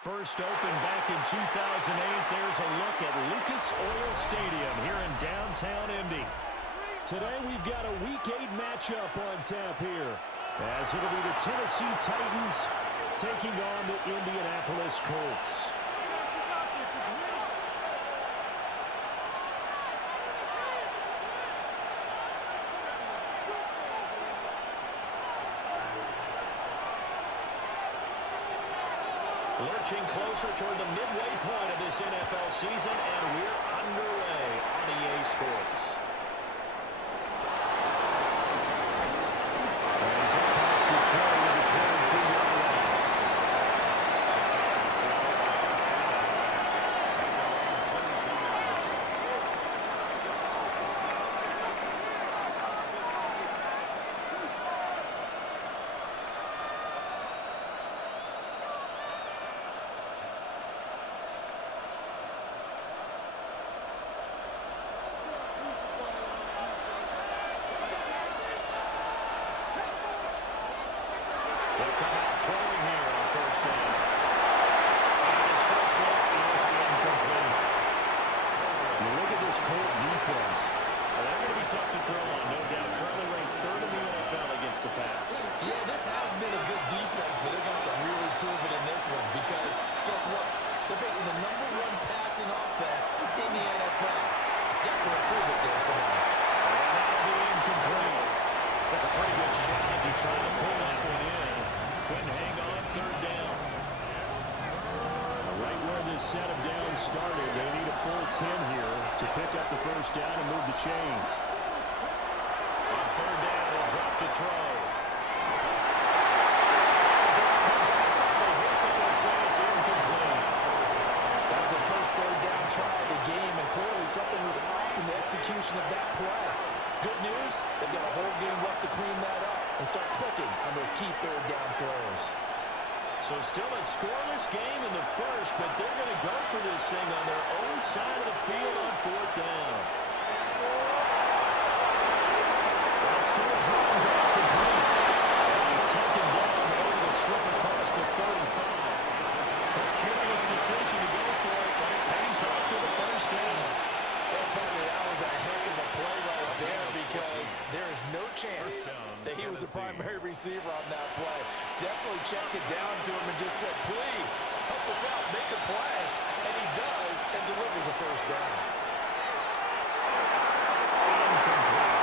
First opened back in 2008. There's a look at Lucas Oil Stadium here in downtown Indy. Today we've got a Week 8 matchup on tap here, as it'll be the Tennessee Titans taking on the Indianapolis Colts. Lurching closer toward the midway point of this NFL season, and we're underway on EA Sports. He's up past the 20 to the 22-yard line. They'll come out throwing here on first down. And his first look is incomplete. You look at this Colt defense. They're going to be tough to throw on, no doubt. Currently ranked third in the NFL against the pass. Yeah, this has been a good defense, but they're going to have to really prove it in this one because, guess what? They're facing the #1 passing offense in the NFL. It's definitely a prove it there for them. And that'll be incomplete. Took a pretty good shot as he tried to pull that one in. Couldn't hang on third down. Right where this set of downs started, they need a full 10 here to pick up the first down and move the chains. On third down, they'll drop to throw. It's incomplete. That was the first third down try of the game, and clearly something was off in the execution of that play. Good news, they've got a whole game left to clean that up and start clicking on those key third down throws. So still a scoreless game in the first, but they're going to go for this thing on their own side of the field on fourth down. That's to his running back complete. And he's taken down over the slip across the 35. A curious decision to go for it, but it pays off for the first down. Well, Finley, that was a heck of a play right there because there is no chance that he was the primary receiver on that play. Definitely checked it down to him and just said, please, help us out, make a play. And he does and delivers a first down. Incomplete.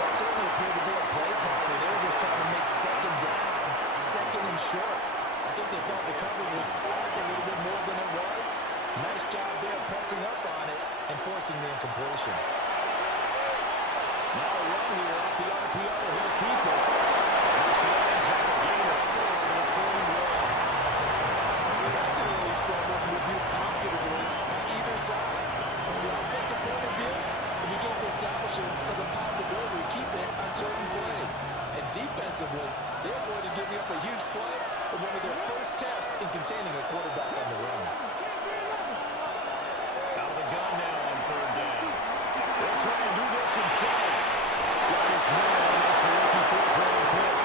That certainly appeared to be a play call. They were just trying to make second down, second and short. I think they thought the coverage was off a little bit more than it was. Nice job there pressing up on it and forcing the incompletion. Now a run here off the RPO. He'll keep it. This runs have a gain of 4 on the 41. That's an early scramble from the view positively on either side. From the offensive point of view, it begins to establish it as a possibility to keep it on certain plays. And defensively, they're avoiding giving up a huge play in one of their first tests in containing a quarterback on the run. Out of the gun now on third down. They'll try and do this himself. Darius Moore, that's the rookie fourth-round pick.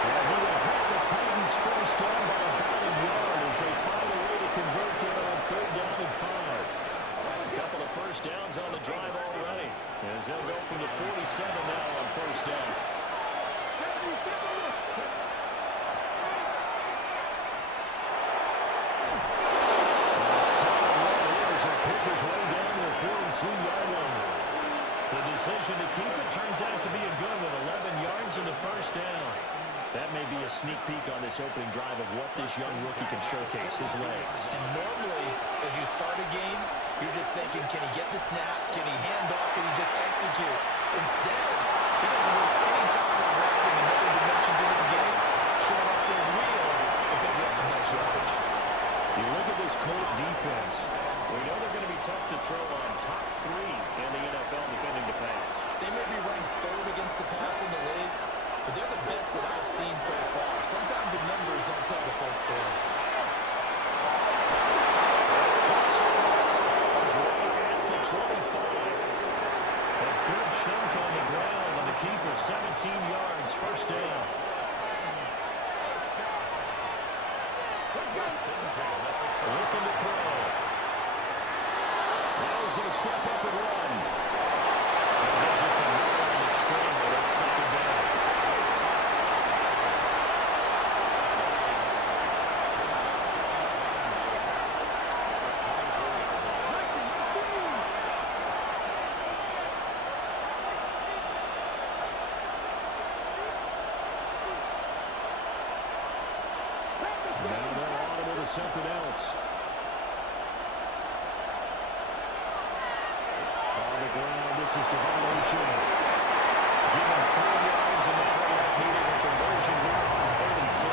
And he will have the Titans first down by about a yard as they find a way to convert there on third down and 5. A couple of first downs on the drive already, as they'll go from the 47 now on first down. The decision to keep it turns out to be a good one. 11 yards and the first down. That may be a sneak peek on this opening drive of what this young rookie can showcase, his legs. And normally, as you start a game, you're just thinking, can he get the snap? Can he hand off? Can he just execute? Instead, he doesn't waste any time on wrapping another dimension to his game, showing off those wheels, and picking up some nice yardage. You look at this Colt defense. We know they're going to be tough to throw on. Top 3 in the NFL defending the pass. They may be ranked third against the pass in the league, but they're the best that I've seen so far. Sometimes the numbers don't tell the full story. It's right at the 25. A good chunk on the ground on the keeper. 17 yards, first down. Looking to throw. Now he's going to step up and run. And they're just a minute on the scramble at second down. Now they're audible to something else. On the ground, this is Devon Achane. Given 3 yards and now they have needed a conversion here on 3rd and 6.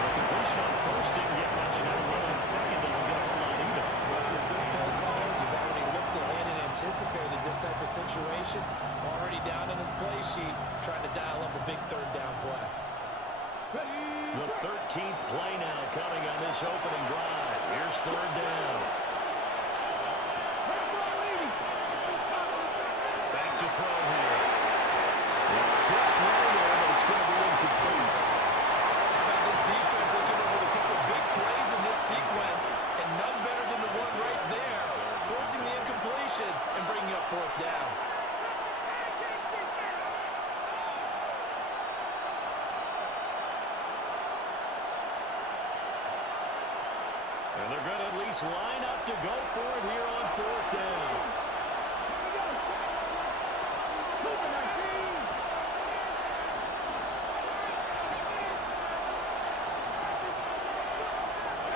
The conversion on first didn't get much, and now run on second doesn't get a whole lot either. Well, if you're a good play caller, you've already looked ahead and anticipated this type of situation. Already down in his play sheet, trying to dial up a big 3rd down play. The 13th play now coming on this opening drive. Here's 3rd down. Back to throw here. Quick throw there, but it's going to be incomplete. How about this defense? They came up with a couple big plays in this sequence, and none better than the one right there, forcing the incompletion and bringing up 4th down. And they're going to at least line up to go for it here on 4th down.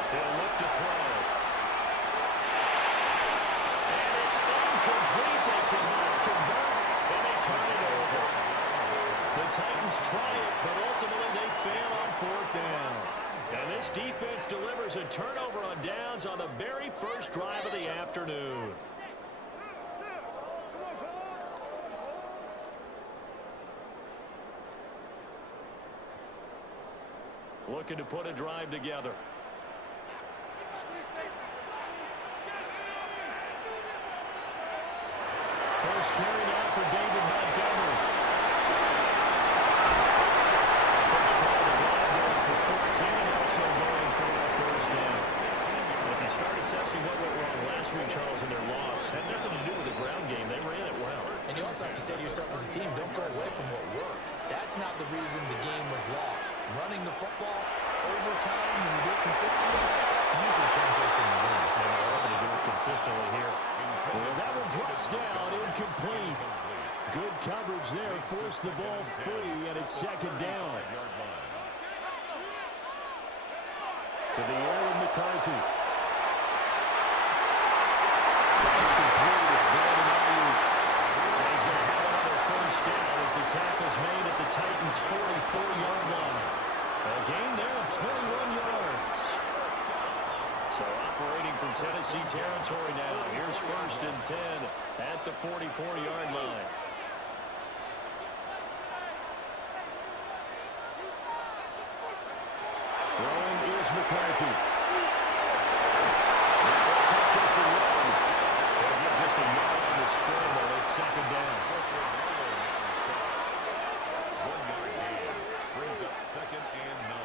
He'll look to throw. And it's incomplete. They cannot convert, and they turn it over. The Titans try it, but ultimately they fail on 4th down. And this defense delivers a turnover on downs on the very first drive of the afternoon. Looking to put a drive together. First carry now for David Montgomery. First play of the drive going for 14, also going for a 1st down. If you start assessing what went wrong last week, Charles, in their loss, had nothing to do with the ground game. They ran it well. And you also have to say to yourself as a team, don't go away from what worked. That's not the reason the game was lost. Running the football over time, when you do it consistently, usually translates into wins. And they're able to do it consistently here. Well, that one drops down, incomplete. Good coverage there, forced the ball free, and it's 2nd down. To the air with McCarthy. It's complete. It's Brandon Ayuk. And he's going to have another 1st down as the tackle's made at the Titans' 44-yard line. A gain there of 21 yards. So operating from Tennessee territory now. Here's 1st and 10 at the 44-yard line. Throwing is McCarthy. Now they'll take this and run. They'll get just a yard on the scramble at 2nd down. 1-yard gain brings up 2nd and 9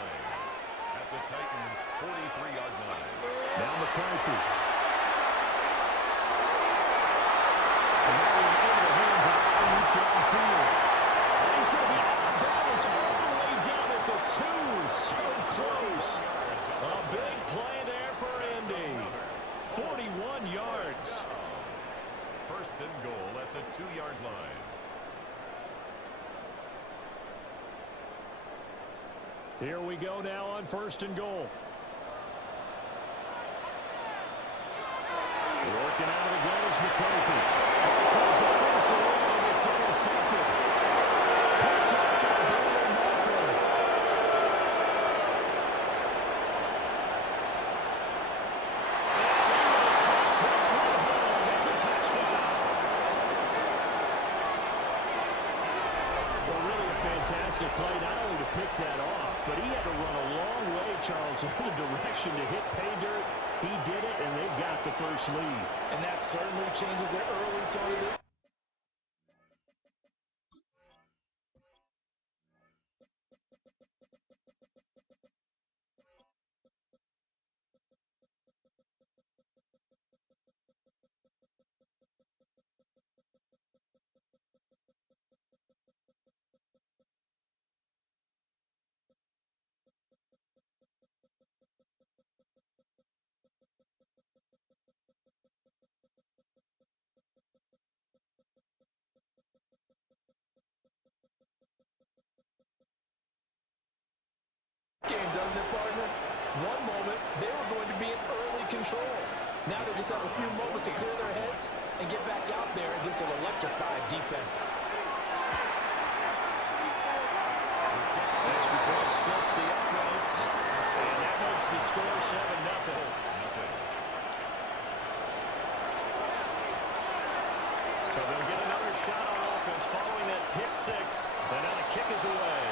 at the Titans' 43-yard line. Now McCarthy. And now we're into the hands of Ayuk downfield. And he's going to be out of bounds all the way down at the 2. So close. A big play there for Indy. 41 yards. 1st and goal at the 2-yard line. Here we go now on 1st and goal. Working out of the gun is McCarthy. Tries to force it in, and it's intercepted. Picked up by Brandon Murphy. And they will take this one home. It's a touchdown. Well, really a fantastic play, not only to pick that off, but he had to run a long way, Charles, in the direction to hit pay dirt. He did it, and they've got the 1st lead. And that certainly changes the early tone of this. a few moments to clear their heads and get back out there against an electrified defense. Extra point splits the uprights, and that makes the score 7-0. So they'll get another shot on offense following that pick six, and now the kick is away.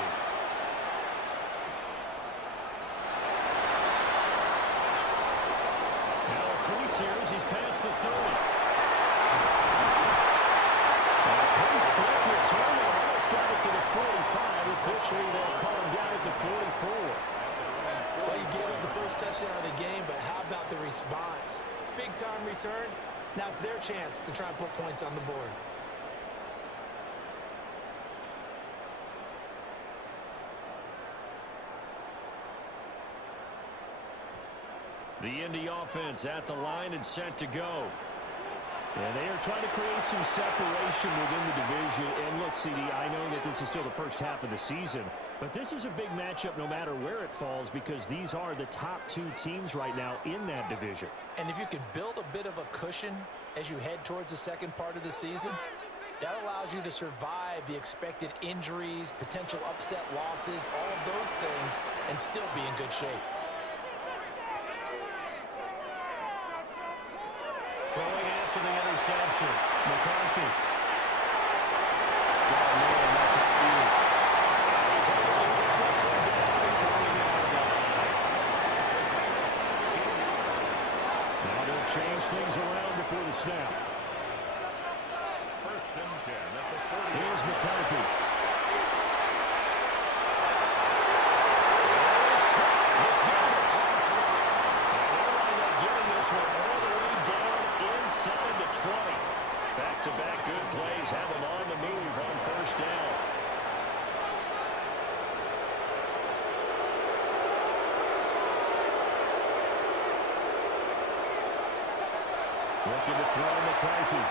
Now a crease here as he's past the 30. And a pretty slick return. Almost got it to the 45. Officially, they'll call him down at the 44. Well, you gave up the first touchdown of the game, but how about the response? Big-time return. Now it's their chance to try and put points on the board. The Indy offense at the line and set to go. And they are trying to create some separation within the division. And look, CD, I know that this is still the first half of the season, but this is a big matchup no matter where it falls because these are the top two teams right now in that division. And if you can build a bit of a cushion as you head towards the second part of the season, that allows you to survive the expected injuries, potential upset losses, all of those things, and still be in good shape. Throwing after the interception, McCarthy. Down there, and that's out you. He's able to get this one down before we get out of the line. Now they'll change things around before the snap. First and 10 at the 40. Here's McCarthy. It's Davis. And they'll wind up getting this one all the way down inside the 20. Back-to-back good plays have them on the move on first down. Looking to throw McCarthy.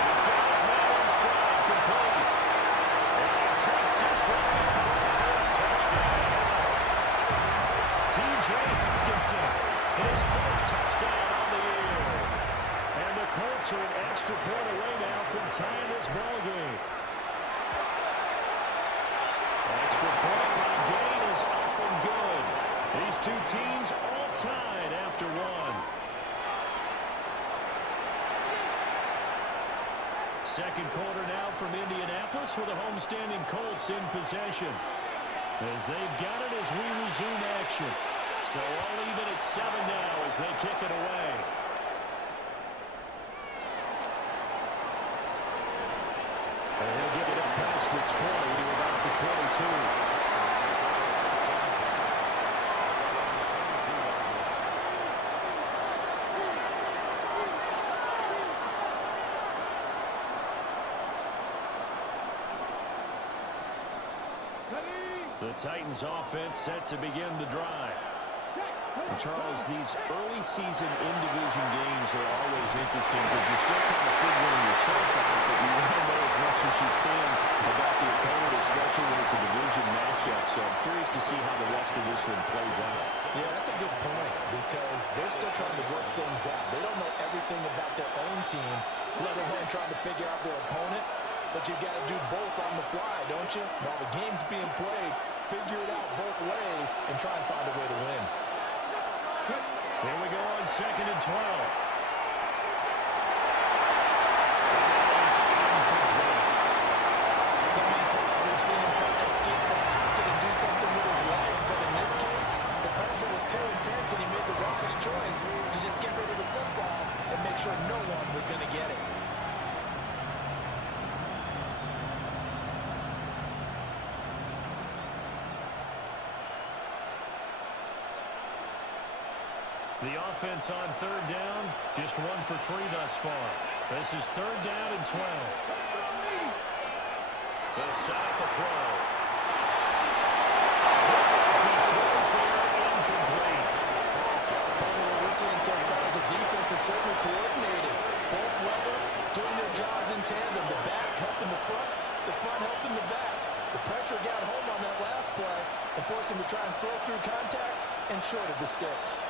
He's got his man on stride, complete. And he takes this one in for the first touchdown. T.J. Hockenson, his fourth touchdown on the year. And the Colts are an extra point away now from tying this ballgame. Extra point by Gain is up and good. These two teams all tied after one. Second quarter now from Indianapolis with the homestanding Colts in possession. As they've got it as we resume action. So all even at 7 now as they kick it away. And he'll get it up past the 20 to about the 22. The Titans offense set to begin the drive. And Charles, these early season in-division games are always interesting because you're still kind of figuring yourself out, but you want to know as much as you can about the opponent, especially when it's a division matchup. So I'm curious to see how the rest of this one plays out. Yeah, that's a good point because they're still trying to work things out. They don't know everything about their own team, let alone trying to figure out their opponent. But you've got to do both on the fly, don't you? While the game's being played, figure it out both ways and try and find a way to win. Here we go on 2nd and 12. So many times we've seen him try to escape the pocket and do something with his legs, but in this case, the pressure was too intense and he made the wrong choice to just get rid of the football and make sure no one was going to get it. The offense on 3rd down, just 1 for 3 thus far. This is 3rd down and 12. They'll set up a throw. As he throws there, incomplete. What we're listening so far as the defense is certainly coordinated. Both levels doing their jobs in tandem. The back helping the front helping the back. The pressure got home on that last play and forced him to try and throw through contact and short of the sticks.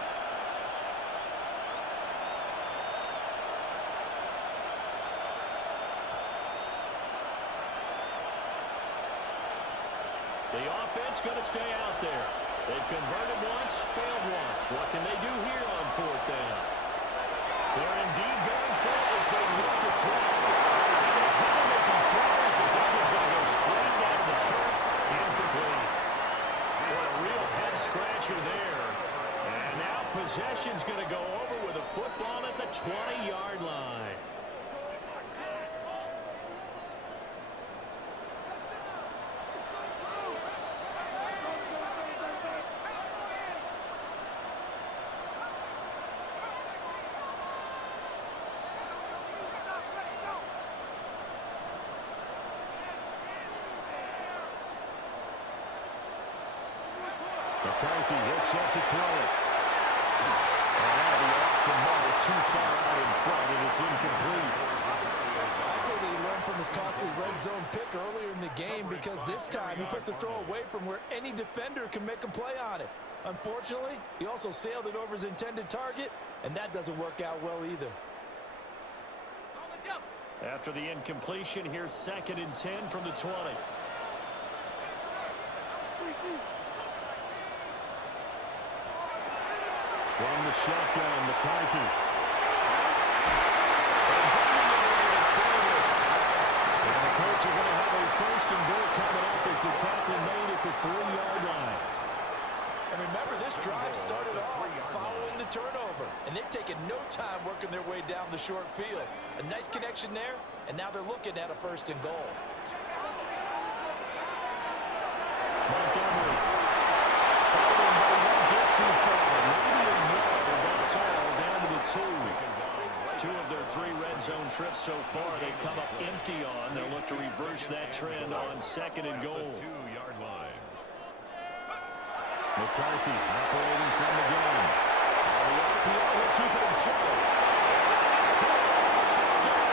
The offense going to stay out there. They've converted once, failed once. What can they do here on fourth down? They're indeed going for it as they look to throw. And they hit him as he throws, as this one's going to go straight down the turf. Incomplete. What a real head-scratcher there. And now possession's going to go over with a football at the 20-yard line. McCarthy is set to throw it. And that'll be off the mark, too far out in front, and it's incomplete. I'd say that he learned from his costly red zone pick earlier in the game, because this time he puts the throw away from where any defender can make a play on it. Unfortunately, he also sailed it over his intended target, and that doesn't work out well either. After the incompletion, here's 2nd and 10 from the 20. From the shotgun, McCarthy. It's Davis. And the Colts are going to have a 1st and goal coming up as the tackle made at the 3-yard line. And remember, this drive started off following the turnover, and they've taken no time working their way down the short field. A nice connection there, and now they're looking at a 1st and goal. Montgomery. Following by one, gets in front. Maybe a yard, and that's all down to the 2. 2 of their 3 red zone trips so far they've come up empty on. They'll look to reverse that trend on 2nd and goal. 2-yard line. McCarthy operating from the gun. The RPO will keep it himself. It's caught. Touchdown.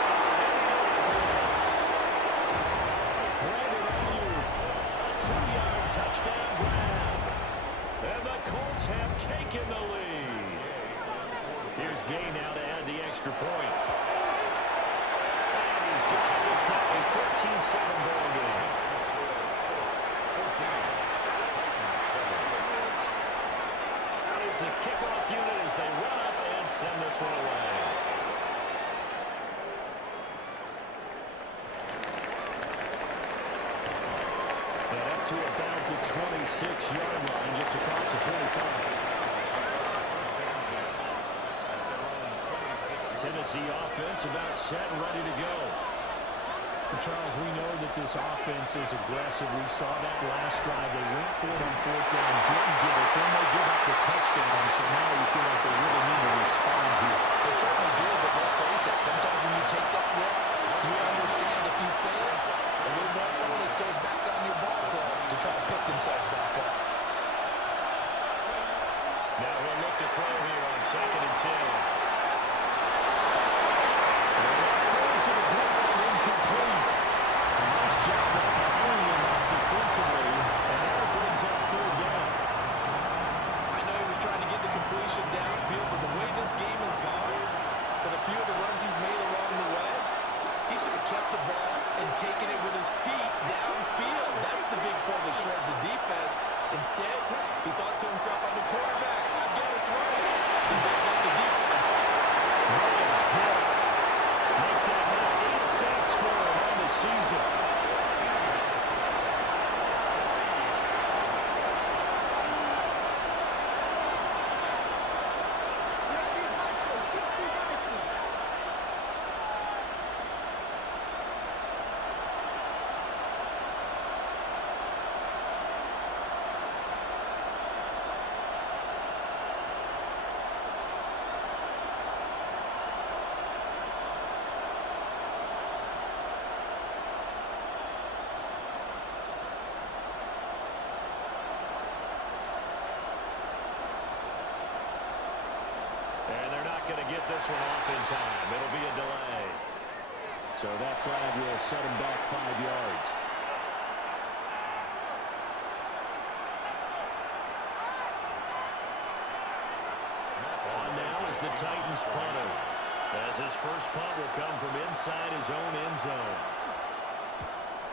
Brandon Ayuk. A 2-yard touchdown grab. And the Colts have taken the lead. Here's Gay now to add the extra point. And he's got it. It's now a 13-7 ball game. The kickoff unit as they run up and send this one away. And up to about the 26-yard line, just across the 25. Tennessee offense about set and ready to go. Charles, we know that this offense is aggressive. We saw that last drive. They went for it on 4th down, didn't get it. Then they give up the touchdown, so now you feel like they really need to respond here. They certainly do, but let's face it, sometimes when you take that risk, you understand if you fail, a little more onus goes back on your ball club to try to pick themselves back up. Now he'll look to throw here on 2nd and 10. Downfield, but the way this game has gone, with a few of the runs he's made along the way, he should have kept the ball and taken it with his feet downfield. That's the big play that shreds the defense. Instead, he thought to himself, I'm a quarterback, I've got to throw it. He bailed out the defense. That's good. Make that now 8 sacks for him on the season. Going to get this one off in time. It'll be a delay. So that flag will set him back 5 yards. On now is the Titans punter, as his first punt will come from inside his own end zone.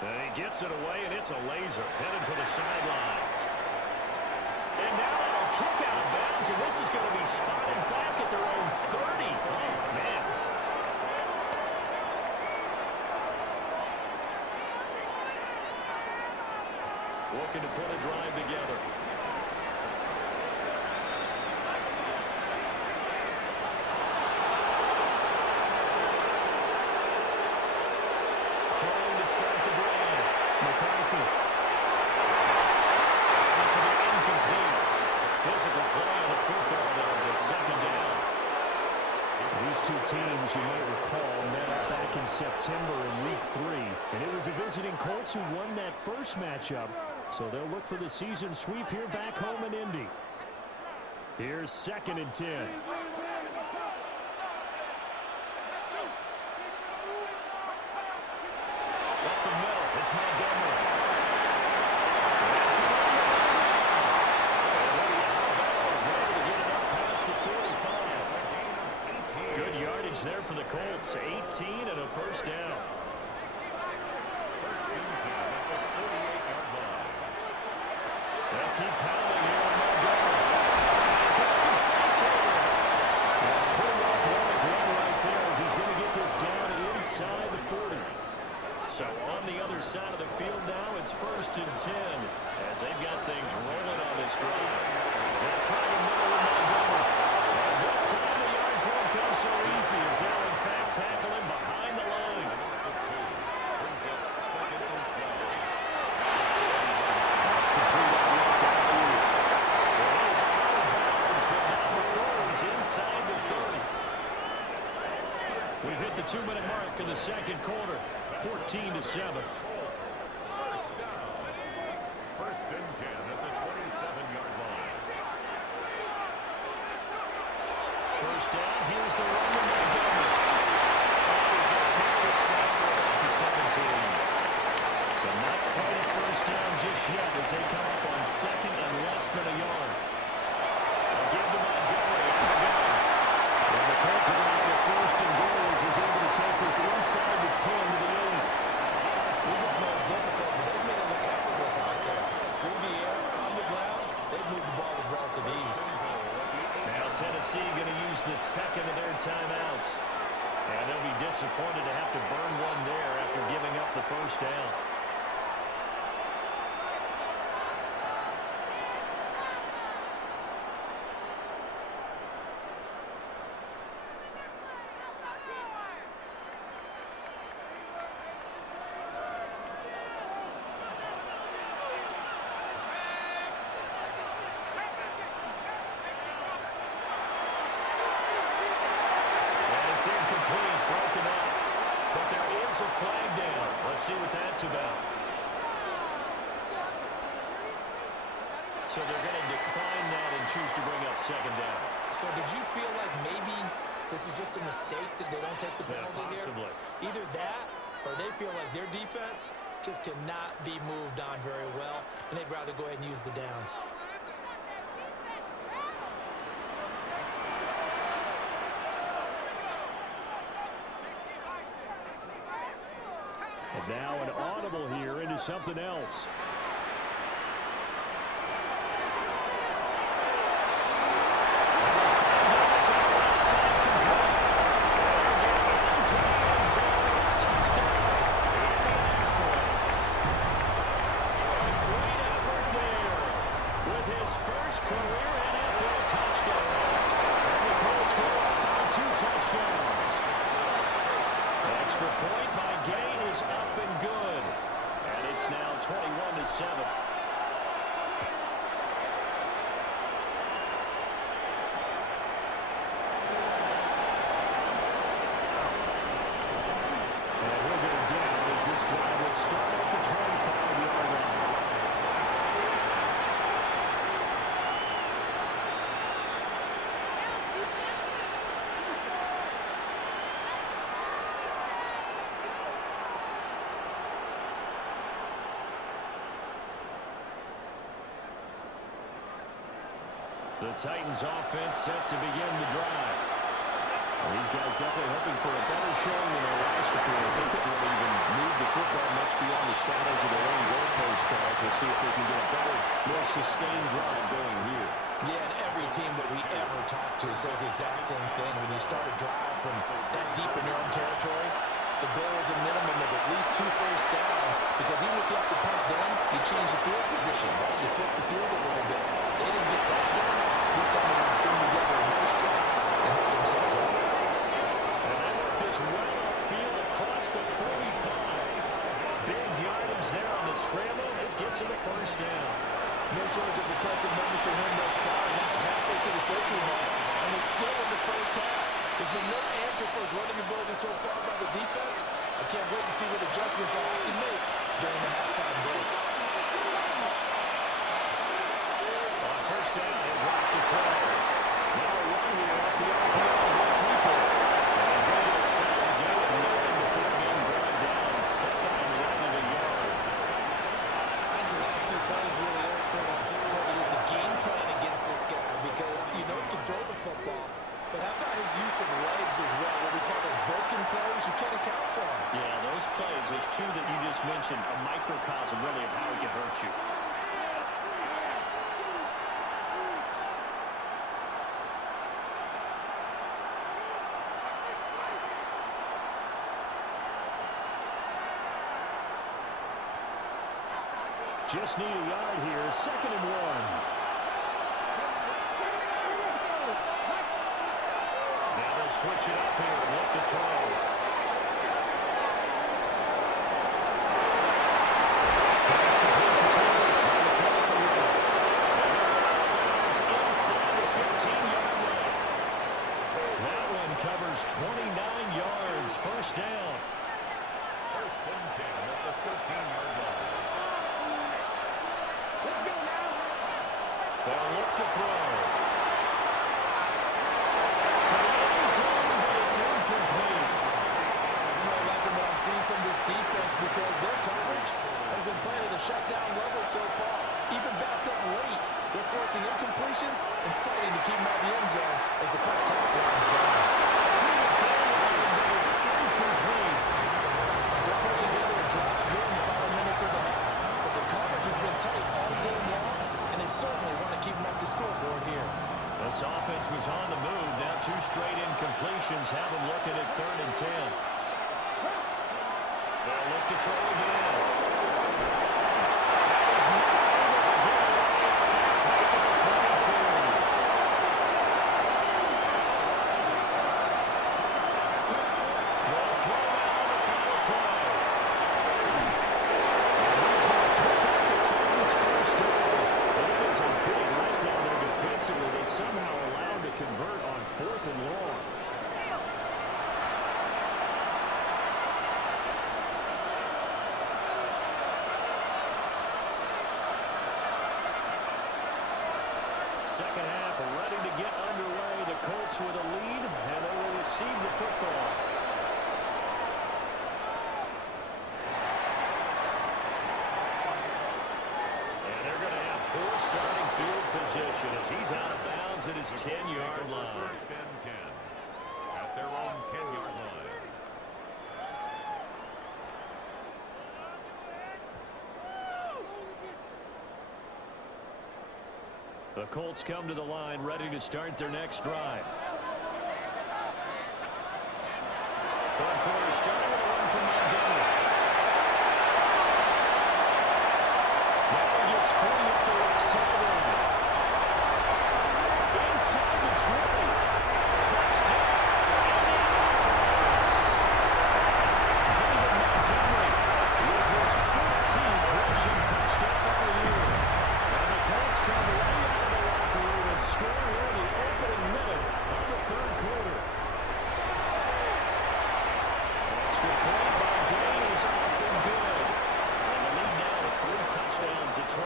And he gets it away, and it's a laser headed for the sidelines. And now it'll kick out of bounds, and this is going to be spotted back at their own 30. Oh, man. Looking to put a drive together. Throwing to start the drive. McCarthy. This will be incomplete. Physical play on the football there, but second down. These two teams, you may recall, met up back in September in Week 3. And it was the visiting Colts who won that first matchup. So they'll look for the season sweep here back home in Indy. Here's 2nd and 10. Up the middle, it's Montgomery. That's it. And ready to get it up past the 45. Good yardage there for the Colts. 18 and a first down. First and 10 at the 48-yard line. They'll keep pounding here on Montgomery. He's got some space here. Pretty athletic run right there as he's going to get this down inside the 40. So on the other side of the field now, it's 1st and 10 as they've got things rolling on this drive. They'll try to middle with Montgomery. And this time the yards won't come so easy as they'll in fact tackle him behind the line. Loss of 2 brings up 2nd and 12. That's complete on route to Ayuk. It is out of bounds, but now before he's inside the 30. We've hit the 2-minute mark in the second quarter. 14-7. First down. 1st and 10 at the 27-yard line. First down, here's the run to Montgomery. He's going to take this snap at the 17. So not quite a first down just yet as they come up on 2nd and less than a yard. They'll give to Montgomery on the gun. And the Colts are going to get a 1st and goal as he's able to take this inside the 10 to the 8. We don't know it's difficult, but they've made it look effortless out there. Through the air, on the ground, they've moved the ball with relative ease. Now Tennessee going to use the 2nd of their timeouts. And they'll be disappointed to have to burn one there after giving up the first down. It's incomplete, broken up. But there is a flag down. Let's see what that's about. So they're going to decline that and choose to bring up 2nd down. So did you feel like maybe this is just a mistake that they don't take the penalty possibly. here? Either that or they feel like their defense just cannot be moved on very well, and they'd rather go ahead and use the downs. And now an audible here into something else. Extra point by Gay is up and good. And it's now 21-7. And he'll go down as this drive will start at the 25-yard line. The Titans offense set to begin the drive. Well, these guys definitely hoping for a better showing in their last appearance. They couldn't really even move the football much beyond the shot To says the exact same thing. When you start a drive from that deep in your own territory, the goal is a minimum of at least 2 first downs, because even if you have to punt then, you change the field position, right? You flip the field a little bit. They didn't get that done. This time they string together a nice drive and help themselves out. And they work this well upfield across the 45. Big yardage there on the scramble. It gets him a first down. No shortage of impressive numbers for him thus far. Now he's halfway to the century mark, and we're still in the first half. There's been no answer for his running ability so far by the defense. I can't wait to see what adjustments they'll have to make during the halftime break. On first down, he'll drop the throw. Now a run here off the RPO. He'll keep it. And he's going to get a sack again at 9 before being brought down. Second and 11 a yard. I think the last 2 plays really illustrate how difficult it is to game plan against this guy, because you know he can throw the football. But how about his use of legs as well, what we call those broken plays? You can't account for them. Yeah, those plays, those 2 that you just mentioned, a microcosm really of how he can hurt you. Just need a yard here, second and 1. Switch it up here and look to throw. Pass complete to Taylor. On the Kelsey road. Is inside the 15-yard line. That one covers 29 yards. First down. First and 10 at the 13-yard line. They'll look to throw. Seen from this defense, because their coverage has been playing at a shutdown level so far. Even backed up late, they're forcing incompletions and fighting to keep them out of the end zone as the first half winds down. To the goal line, but it's incomplete. They're putting together a drive here in the final minutes of the half, but the coverage has been tight all game long, and they certainly want to keep them off the scoreboard here. This offense was on the move. Now 2 straight incompletions have them looking at 3rd and 10. They'll look to throw again. That is not able to get away. It's sacked back at the 22. They'll throw it on the final play. And he's going to pick up the Titans' first down. And it is a big letdown there defensively. They somehow allowed to convert on 4th and long. Second half ready to get underway. The Colts with a lead, and they will receive the football. And they're going to have poor starting field position as he's out of bounds at his 10-yard line. First and 10 at their own 10-yard line. The Colts come to the line ready to start their next drive. Third quarter starting with a run from Montgomery. Now he gets free up the left sideline. Inside the 20. Touchdown, Indianapolis. David Montgomery with his 14th rushing touchdown of the year. And the Colts come right out of the locker room and score here in the opening minute of the 3rd quarter. Extra point by Gay is up and good. And the lead now to 3 touchdowns at 21.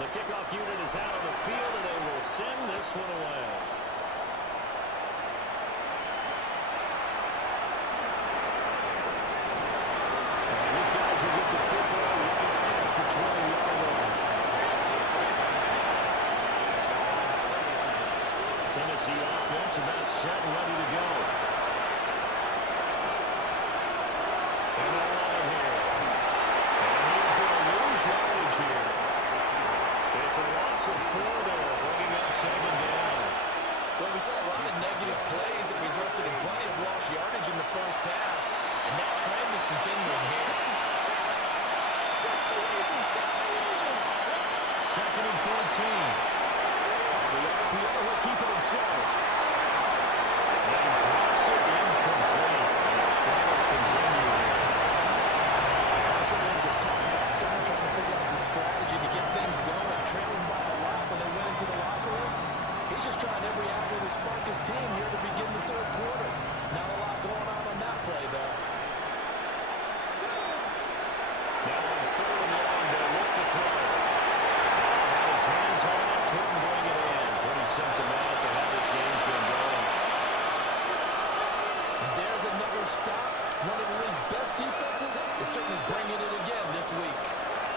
The kickoff unit is out on the field, and they will send this one away. And these guys will get the football right at the 20-yard line. Tennessee offense about set and ready to go. And they're on it here. And he's going to lose yardage here. It's a loss of 4 there, bringing up 7 down. Well, we saw a lot of negative plays that resulted in plenty of lost yardage in the first half, and that trend is continuing here. 2nd and 14. The RPO will keep it himself. And drops it incomplete. And the struggles continue. I'm sure it was a tough time trying to figure out some strategy to get things going, trailing by a lot when they went into the locker room. He's just trying every avenue to spark his team here to begin the third quarter. Not a lot going on that play, though. Now on 3rd and long, they'll look to throw. Had his hands on it, couldn't bring it in. Pretty symptomatic of how this game's been going. And there's another stop. One of the league's best defenses is certainly bringing it again this week.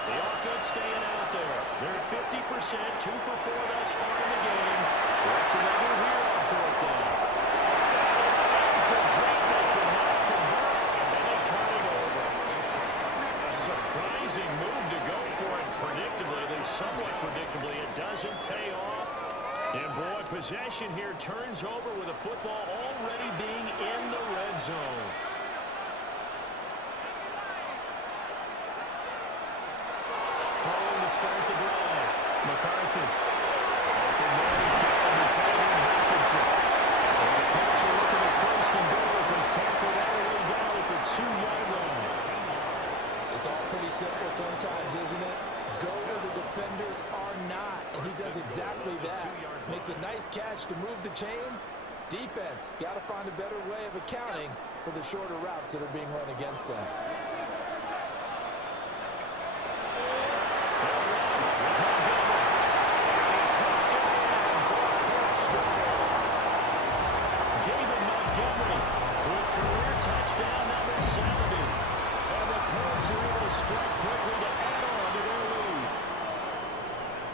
The offense staying out there. They're 50%, 2 for 4 thus far in the game. What can they do here on 4th down? And it's incomplete. They cannot convert, and they turn it over. A surprising move to go for it predictably, at least somewhat predictably. It doesn't pay off. And boy, possession here turns over with a football already being in the red zone. Throwing to start the drive. McCarthy. Open man, he's got the tight end Hawkinson. And the Colts are looking at 1st and goal as he's tackled all the way down at the 2-yard line. It's all pretty simple sometimes, isn't it? Go where the defenders are not, and he does exactly that. Makes a nice catch to move the chains. Defense, got to find a better way of accounting for the shorter routes that are being run against them. David Montgomery with career touchdown number 70. And the Colts are able to strike quickly to add on to their lead.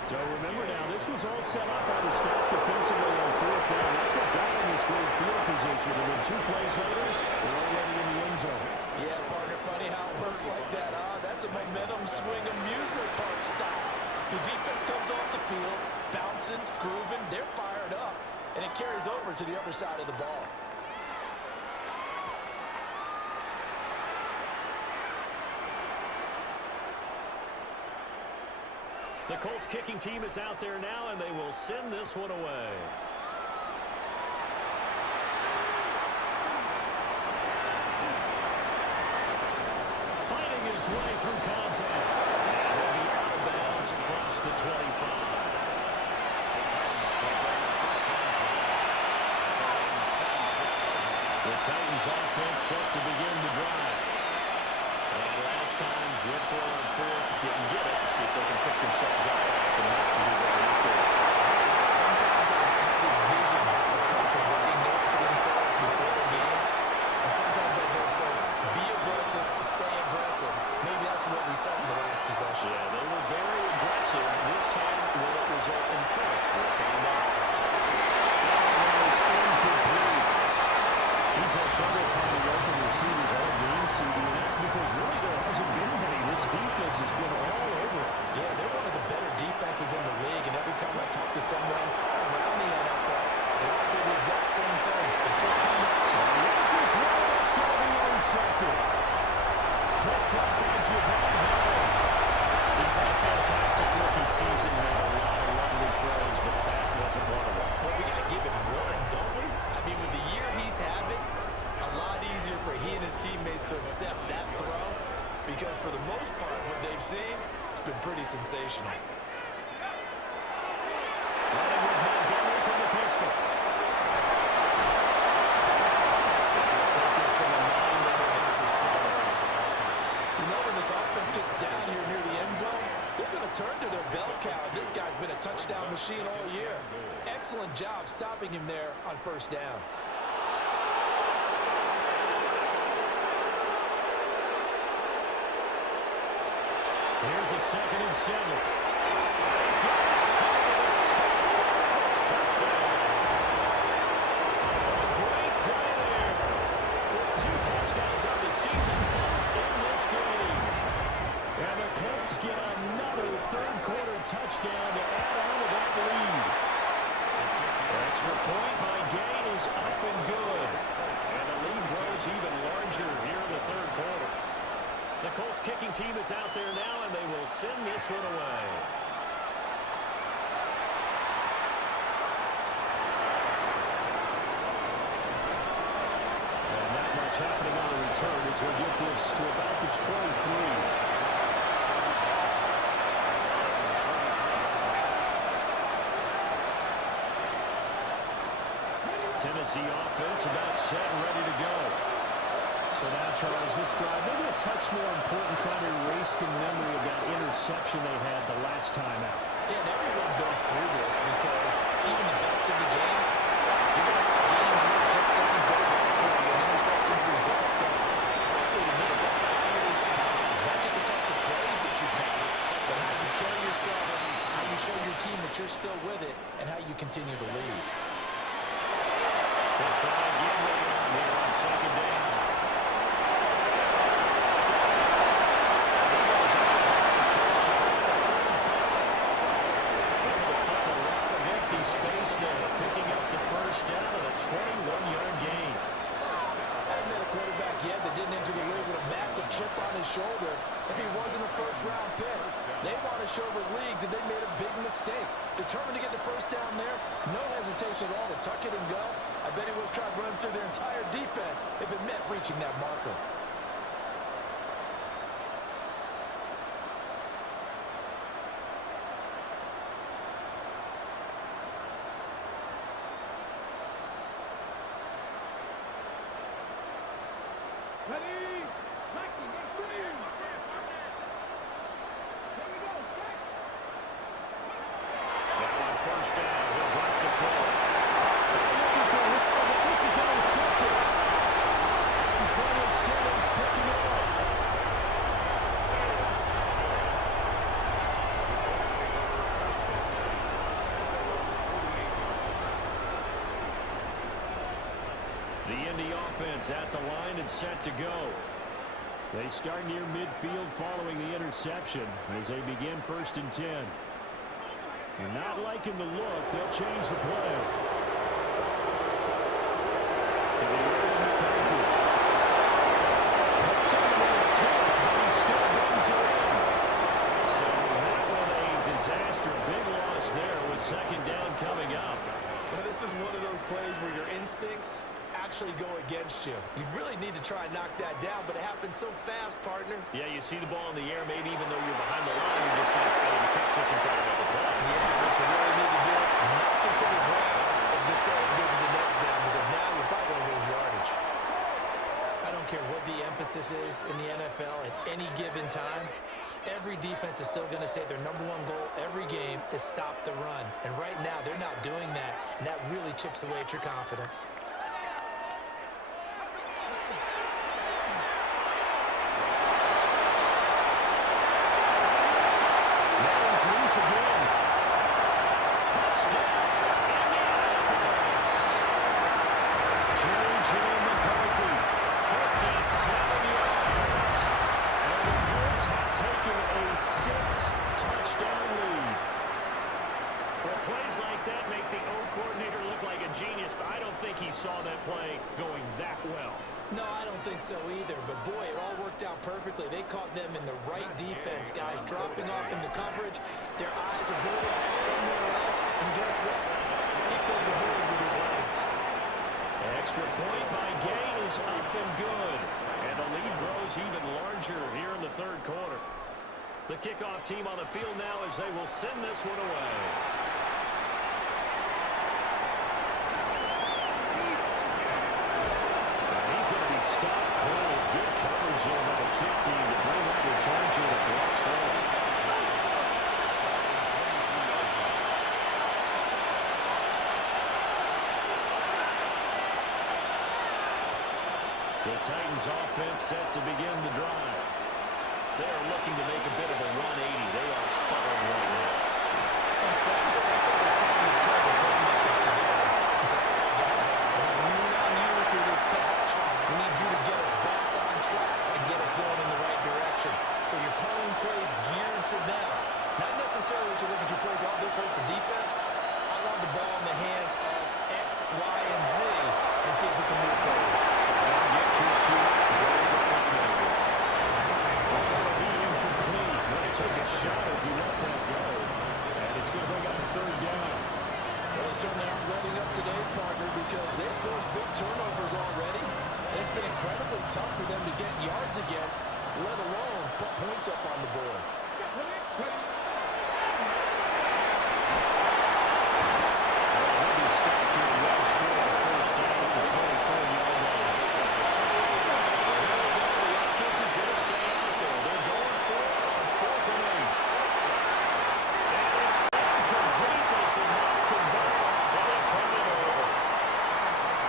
So remember now, this was all set up by the stop defensively on 4th down. That's what got them this great field position. And then 2 plays later, they're already in the end zone. Yeah, partner, funny how it works like that, huh? That's a momentum swing amusement park style. Your defense comes off the field, bouncing, grooving, they're fired up, and it carries over to the other side of the ball. The Colts kicking team is out there now, and they will send this one away. Fighting his way through contact. And he'll be out of bounds across the 25. The Titans offense set to begin the drive. And last time, went for it on 4th, didn't get it. See if they can pick themselves up and not do what they used to. Sometimes I have this vision of coaches writing notes to themselves before the game, and sometimes that note says, be aggressive, stay aggressive. Maybe that's what we saw in the last possession. Yeah, they were very aggressive. This time, will it result in points? We'll find out. That is incomplete. He's had trouble finding open receivers all game, CD, and that's because really there hasn't been any. This defense has been all over. Yeah, they're one of the better defenses in the league, and every time I talk to someone around the NFL, they all say the exact same thing. They say, Rogers, it's going to be intercepted. Picked up by Javon Howard. He's had a fantastic rookie season, made a lot of lovely throws, but that wasn't one of them. Well, we got to give him one, don't we? I mean, with the year he's having, a lot easier for he and his teammates to accept that throw, because for the most part, what they've seen, it's been pretty sensational. Running with Montgomery from the pistol. They'll take this from the 9 down to the 7. you know, when this offense gets down here near the end zone, they're going to turn to their bell cow. This guy's been a touchdown machine all year. Excellent job stopping him there on 1st down. Here's a 2nd and 7. He's got his target. It's caught for a touchdown. Colts get another third-quarter touchdown to add on to that lead. Extra point by Gay is up and good. And the lead grows even larger here in the third quarter. The Colts kicking team is out there now, and they will send this one away. And not much happening on the return as we get this to about the 23. Tennessee offense about set and ready to go. So now, Charles, this drive maybe a touch more important, trying to erase the memory of that interception they had the last time out. Yeah, and everyone goes through this because even the best in the game, you're going to have games where it just doesn't go right when interceptions result. So, frankly, to me, it's all about how you respond. Not just the types of plays that you call, but how you carry yourself, how you show your team that you're still with it, and how you continue to lead. They'll try again later on here on second down. Space there, picking up the first down and a 21-yard gain. I haven't met a quarterback yet that didn't enter the league with a massive chip on his shoulder. If he wasn't a first-round pick, they want to show the league that they made a big mistake. Determined to get the first down there, no hesitation at all to tuck it and go. I bet he would have tried running through their entire defense if it meant reaching that marker. First down, he'll drop the throw. Looking for a run, but this is intercepted. Isaiah Simmons picking it up. The Indy offense at the line and set to go. They start near midfield following the interception as they begin 1st and 10. They're not liking the look. They'll change the play. To the early McCarthy. Hooks on the attempt, but he still brings it in. So that was a disaster. Big loss there with second down coming up. Now, this is one of those plays where your instincts actually go against you. You really need to try and knock that down, but it happens so fast, partner. Yeah, you see the ball in the air, maybe even though you're behind the line, you're just saying, I need to catch this and try to make a play. Yeah, what you really need to do, knock it to the ground and just go ahead and go to the next down because now you're probably going to lose yardage. I don't care what the emphasis is in the NFL at any given time. Every defense is still going to say their #1 goal every game is stop the run. And right now, they're not doing that, and that really chips away at your confidence. Loose again. Touchdown, Indianapolis. J.J. McCarthy, 57 yards. And the Colts have taken a 6-touchdown lead. Well, plays like that make the O coordinator look like a genius, but I don't think he saw that play going that well. No, I don't think so either, but boy, it all worked out perfectly. They caught them in the right defense, guys dropping off into coverage. Their eyes are going somewhere else, and guess what? He filled the void with his legs. Extra point by Gay is up and good. And the lead grows even larger here in the third quarter. The kickoff team on the field now as they will send this one away. Stopped cold. Good coverage there by the kick team to bring that return to the block 12. The Titans offense set to begin the drive. They are looking to make a bit of a 180. They are sputtering right now. And Frank, I think it's time to put the playmakers together and say, guys, we're going to lean on you through this patch. We need you to get us back on track and get us going in the right direction. So your calling plays geared to them. Not necessarily what you look at your plays, oh, this hurts the defense. I want the ball in the hands of X, Y, and Z and see if we can move forward. So don't get too cute. Ball be incomplete. Going to take a shot as he let that go. And it's going to bring up a third down. Well, they certainly aren't letting up today, partner, because they've forced big turnovers already. It's been incredibly tough for them to get yards against, let alone put points up on the board. He'll be stopped here well short of first down at the 24-yard line. So here we go. The offense is going to stay out there. They're going for it on 4th and 8. And it's incomplete. They could not convert, and they turn it over.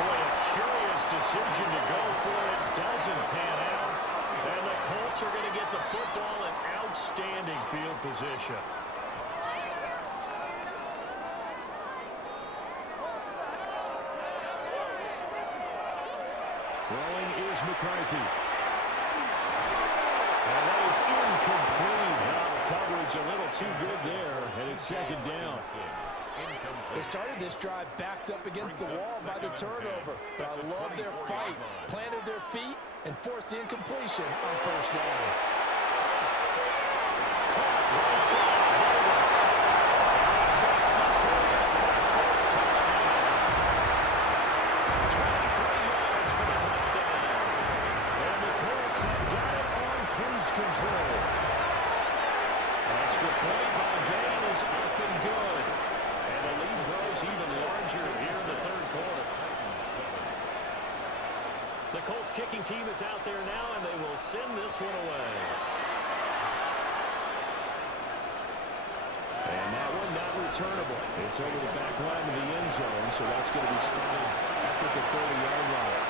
Boy, a curious decision to go for it. Doesn't pan out. And the Colts are going to get the football in outstanding field position. Throwing is McCarthy. And that is incomplete. Now the coverage a little too good there, and it's second down. They started this drive backed up against the wall by the turnover, but I love their fight, planted their feet, and forced the incompletion on first down. Right side, Davis. He's got 6 yards for the Colts touchdown. 23 yards for the touchdown. And the Colts have got it on cruise control. Extra point by Gain is up and good. And the lead grows even larger here in the third quarter. The Colts kicking team is out there now, and they will send this one away. And that one not returnable. It's over the back line of the end zone, so that's going to be spotted up at the 30-yard line.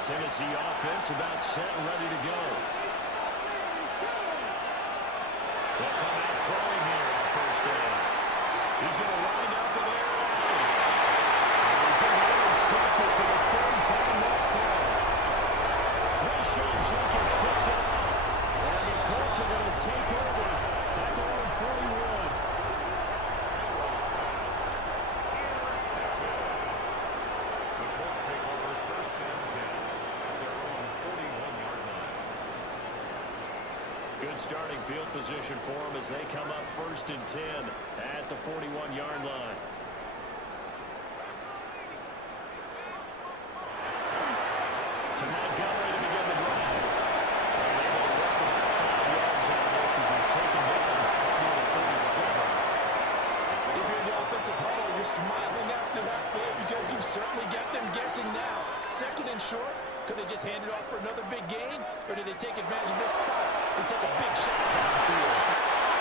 Tennessee offense about set and ready to go. They'll come out throwing here on first down. He's going to wind up with Aaron Allen. And he's going to be intercepted for the 3rd time this far. Rashawn Jenkins puts it off. And the Colts are going to take over at their own 41. The Colts take over first and 10 at their own 41-yard line. Good starting field position for them as they come up 1st and 10 at the 41-yard line. To Montgomery to begin the drive. And they will work about 5 yards out of this as he's taken down near the 37. If you're the offensive huddle, you're smiling after that play because you've certainly got them guessing now. 2nd and short, could they just hand it off for another big gain? Or did they take advantage of this spot and take a big shot downfield?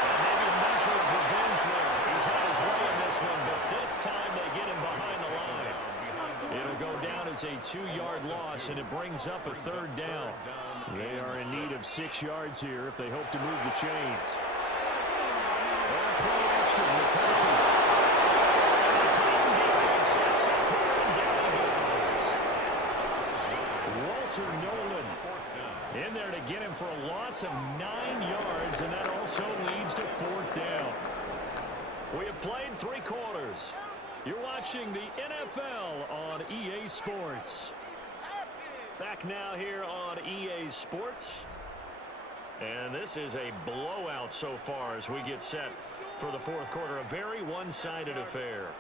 And maybe a measure of revenge there. He's had his way in this one, but this time they get him behind the line. It'll go down as a 2-yard loss, and it brings up a 3rd down. They are in need of 6 yards here if they hope to move the chains. And play action, McCarthy. And the Titan defense steps up here, and down he goes. Walter Nolan in there to get him for a loss of 9 yards, and that also leads to 4th down. We have played 3 quarters. You're watching the NFL on EA Sports. Back now here on EA Sports. And this is a blowout so far as we get set for the 4th quarter. A very one-sided affair.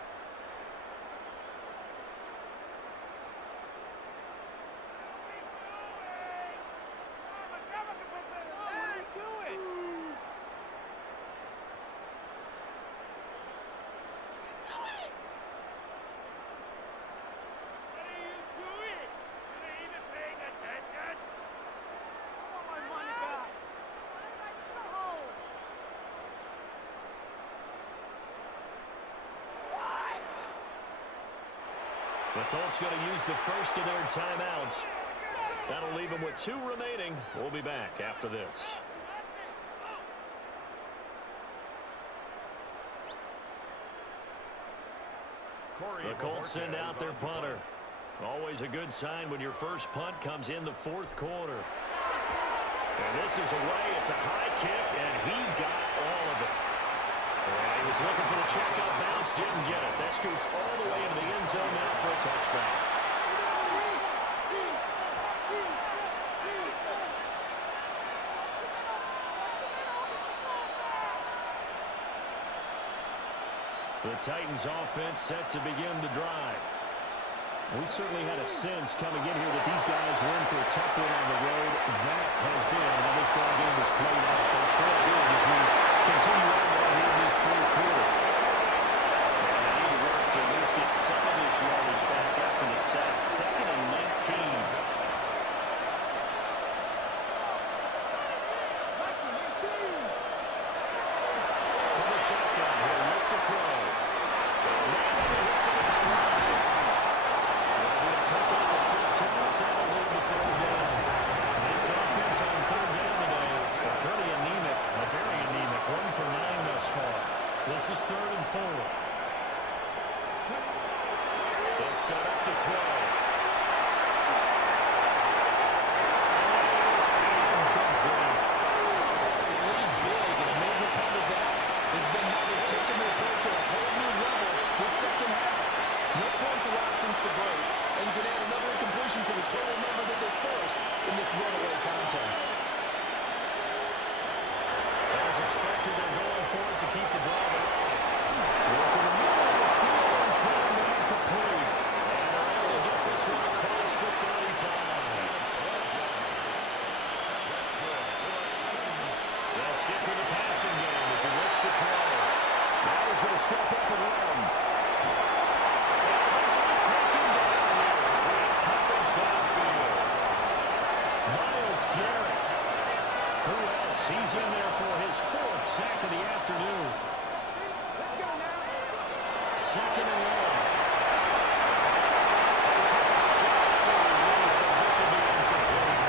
The Colts going to use the first of their timeouts. That'll leave them with 2 remaining. We'll be back after this. The Colts send out their punter. Always a good sign when your first punt comes in the fourth quarter. And this is away. It's a high kick, and he got all of it. And he was looking for the checkout bounce, didn't get it. That scoots all the way into the end zone now for a touchback. The Titans offense set to begin the drive. We certainly had a sense coming in here that these guys were in for a tough one on the road. That has been how this ball game has played out. They trail big as we continue on right here in this fourth quarter. And they need to work to at least get some of this yardage back after the sack. 2nd and 19. This is 3rd and 4. They'll set up to throw. It's incomplete. They lead big, and a major part of that has been how they've taken their play to a whole new level this second half. No points allowed since the break, and you can add another incompletion to the total number that they forced in this runaway contest. As expected, they're going for it to keep the drive alive. Working the middle of the field is going to be incomplete. And they're able to get this one across the 35. They'll stick with the passing game as he looks to throw. Now he's going to step up and run. And eventually take him down here. Great coverage downfield. Myles Garrett. Who else? He's in there for his 4th sack of the afternoon. 2nd and 1. He takes a shot and really says this will be incomplete.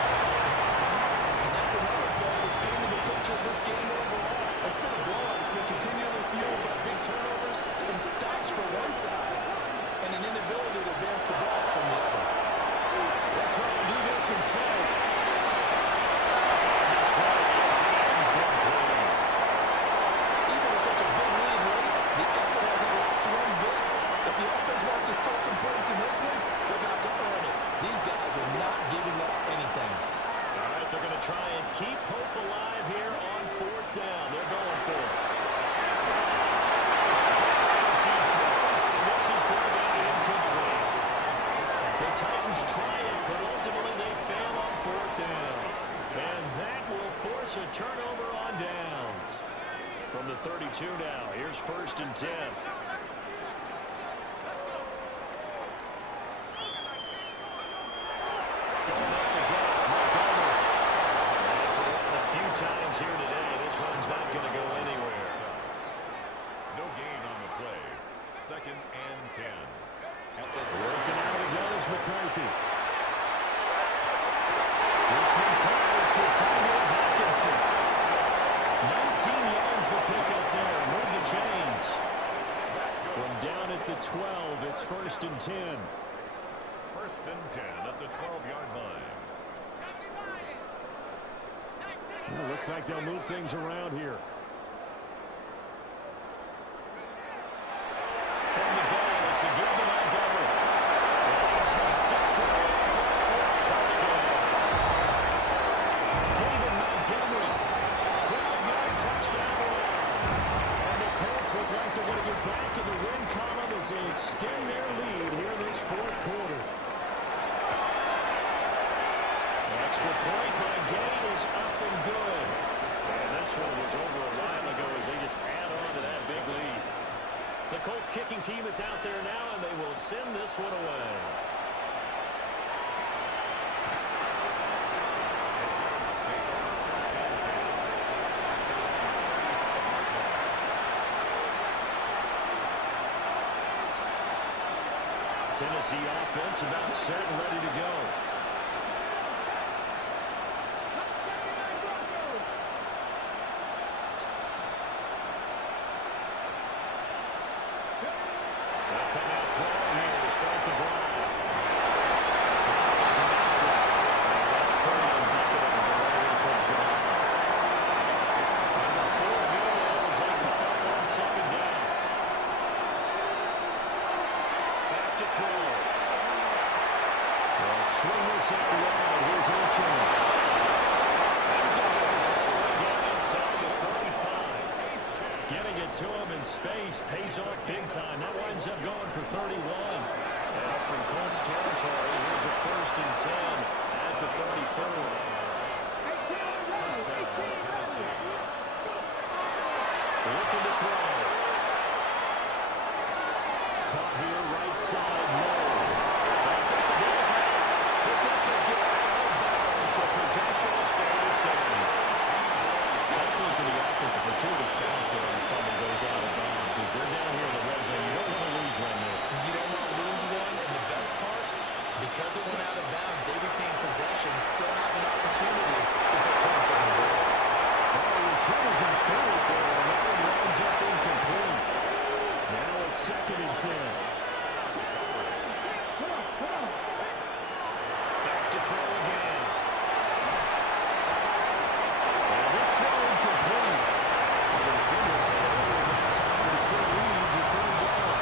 And that's another play that's painted the picture of this game overall. It's been a blowout. It's been continually fueled by big turnovers and stops from one side and an inability to advance the ball from the other. They'll try and do this himself. Even with such a big lead late, the effort hasn't lost one bit. If the offense wants to score some points in this one, they're going to have to earn it. These guys are not giving up anything. All right, they're going to try and keep hope alive here on 4th down. They're going for it. As he throws, and this is going to be incomplete. The Titans try it, but ultimately they fail on 4th down. And that will force a turnover on downs. From the 32 now, here's 1st and 10. Going up to go, Montgomery. And for one of the few times here today, this run's not going to go anywhere. No gain on the play. 2nd and 10. Working out again is McCarthy. This one carries the tight end Hawkinson. 19 yards the pickup there. Move the chains. From down at the 12, it's 1st and 10. 1st and 10 at the 12-yard line. Well, looks like they'll move things around here. From the goal, it's a give to Montgomery. It's got 6 right off. It's touchdown. David Montgomery, 12-yard touchdown run. And the Colts look like they're going to get back in the win column as they extend their lead here in this 4th quarter. Extra point by Gay is up and good. And this one was over a while ago as they just add on to that big lead. The Colts kicking team is out there now, and they will send this one away. Tennessee offense about set and ready to go. They'll come out throwing here to start the drive. to him in space. Pays off big time. That winds up going for 31. And from Colts territory, here's a 1st and 10 at the 34. Looking to throw. Caught here, right side, low. I think the ball's out. But this will get out of bounds, so possession will stay the same. Thankfully for the offense, a fortuitous bounce there and the fumble goes out of bounds because they're down here in the red zone. You don't want to lose one there. You don't want to lose one, and the best part, because it went out of bounds, they retain possession, still have an opportunity to put points on the board. His hit is in third there, and that one winds up incomplete. Now a 2nd and 10. Back to throw again. And this throw incomplete. The finger earlier in that time, but it's going to lead to 3rd down.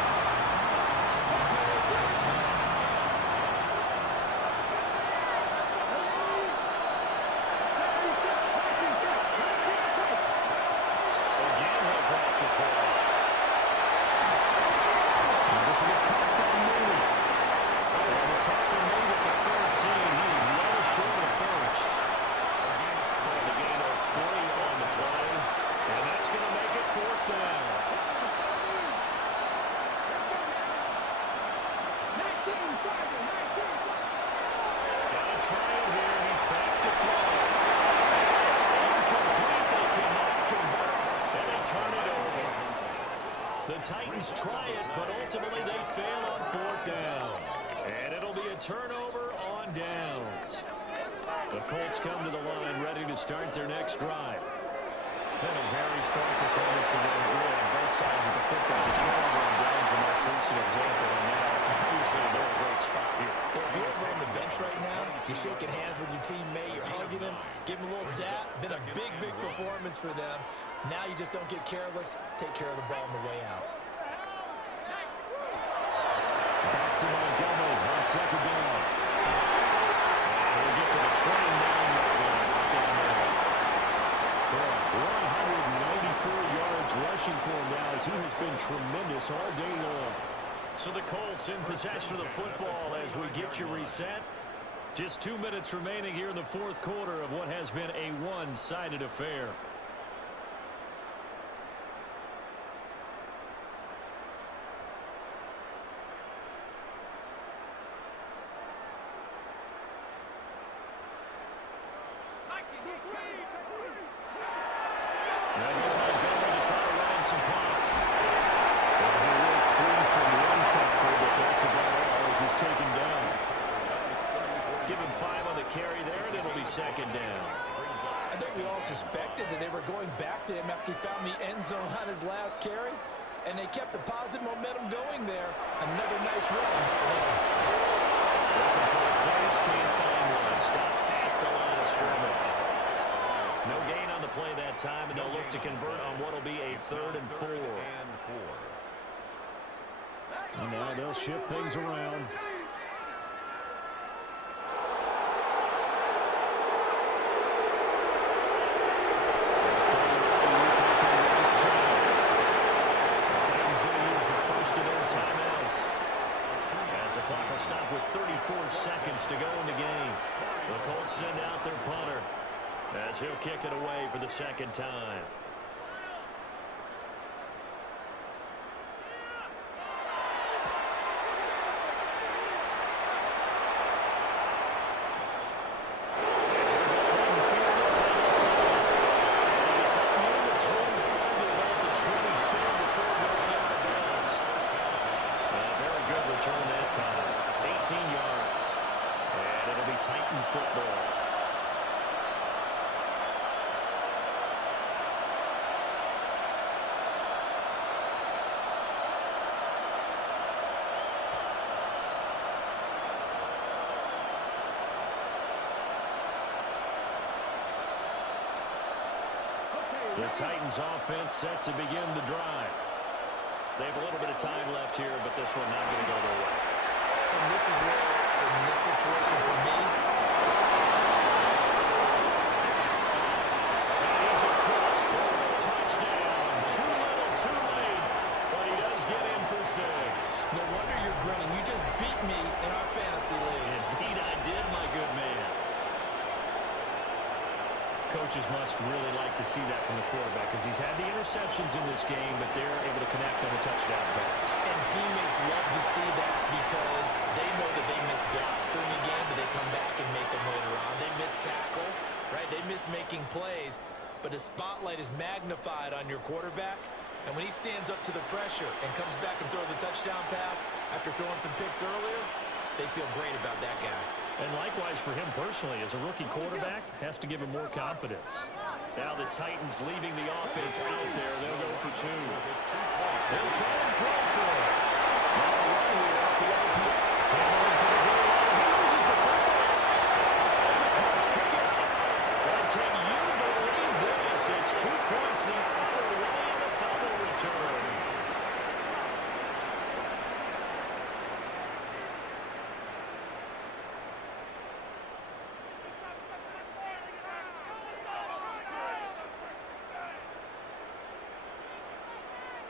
Again, he'll drop the throw. And this will get caught by Mooney. And the tackle made at the 13. He is well short of 1st. And the gain of 3 on the play. And that's going to make it 4th down. Gotta try it here. He's back to throw. And it's incomplete. They cannot convert. And they turn it over. The Titans try it, but ultimately they fail on 4th down. And it'll be a turnover on downs. The Colts come to the line ready to start their next drive. Been a very strong performance for them really on both sides of the football. The turnover on downs the most recent example, and now obviously they're in a great spot here. If you're over on the bench right now, you're shaking hands with your teammate, you're hugging him, giving him a little dap. Been a big, big performance for them. Now you just don't get careless. Take care of the ball on the way out. Back to Montgomery on 2nd down. And we'll get to the 29-yard line down there. 194 yards rushing for him now as he has been tremendous all day long. So the Colts in possession of the football as we get you reset. Just 2 minutes remaining here in the 4th quarter of what has been a one-sided affair. Taken down. Give him 5 on the carry there, and it'll be 2nd down. I think we all suspected that they were going back to him after he found the end zone on his last carry, and they kept the positive momentum going there. Another nice run. Looking for a place, can't find one. Stopped at the line of scrimmage. No gain on the play that time, and they'll look to convert on what will be a 3rd and 4. And now they'll shift things around. Clock will stop with 34 seconds to go in the game. The Colts send out their punter as he'll kick it away for the 2nd time. Return that time. 18 yards. And it'll be Titan football. The Titans offense set to begin the drive. They have a little bit of time left here, but this one not going to go their way. And this is where, in this situation for me, and he's across for a touchdown. Too little, too coaches must really like to see that from the quarterback because he's had the interceptions in this game, but they're able to connect on the touchdown pass. And teammates love to see that because they know that they miss blocks during the game, but they come back and make them later on. They miss tackles, right? They miss making plays, but the spotlight is magnified on your quarterback. And when he stands up to the pressure and comes back and throws a touchdown pass after throwing some picks earlier, they feel great about that guy. And likewise for him personally, as a rookie quarterback, has to give him more confidence. Now the Titans leaving the offense out there. They'll go for two. They'll try and throw for it. Now a run here off the RPO. Handling for the goal line. He loses the football. And the Colts pick it up. And can you believe this? It's 2 points the other way in the fumble return.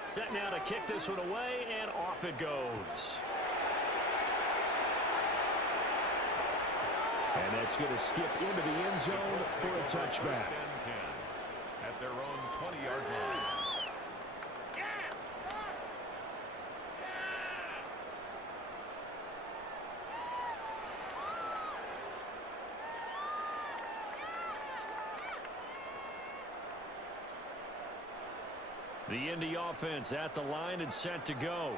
Set now to kick this one away, and off it goes. And that's going to skip into the end zone for a touchback. First and 10 at their own 20-yard line. The Indy offense at the line and set to go.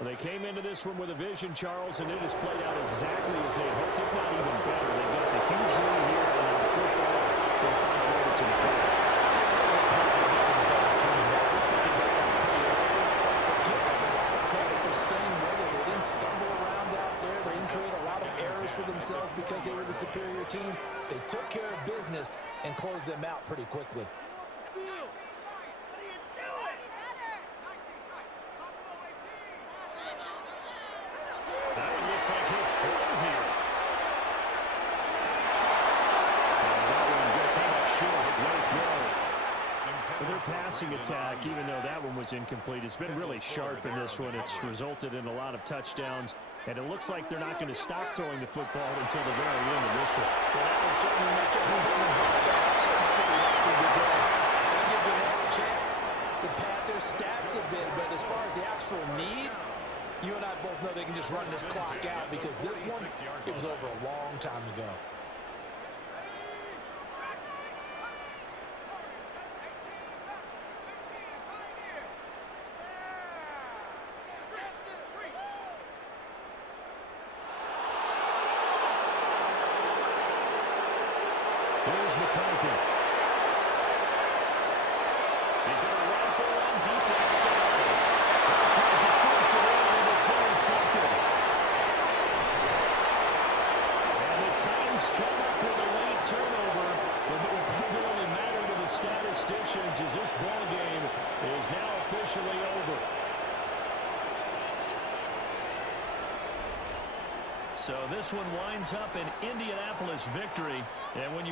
Well, they came into this one with a vision, Charles, and it has played out exactly as they hoped, if not even better. They've got the huge lead here, and now the football, they'll find a way to the field. Give them a lot of credit for staying with it. They didn't stumble around out there. They didn't create a lot of errors for themselves because they were the superior team. They took care of business and closed them out pretty quickly. Looks like he'll throw here. And that one came up short. Low throw. But their passing attack, even though that one was incomplete, has been really sharp in this one. It's resulted in a lot of touchdowns, and it looks like they're not going to stop throwing the football until the very end of this one. Well, that will certainly make everyone involved pretty happy because that gives them a chance to pad their stats a bit. But as far as the actual need, you and I both know they can just run this clock out because this one, it was over a long time ago. Here's McCarthy. He's going to rifle one deep left side. Tries to force it in, and it's intercepted. And the Titans come up with a late turnover, but it will probably matter to the statisticians as this ball game is now officially over. So this one winds up an Indianapolis victory, and when you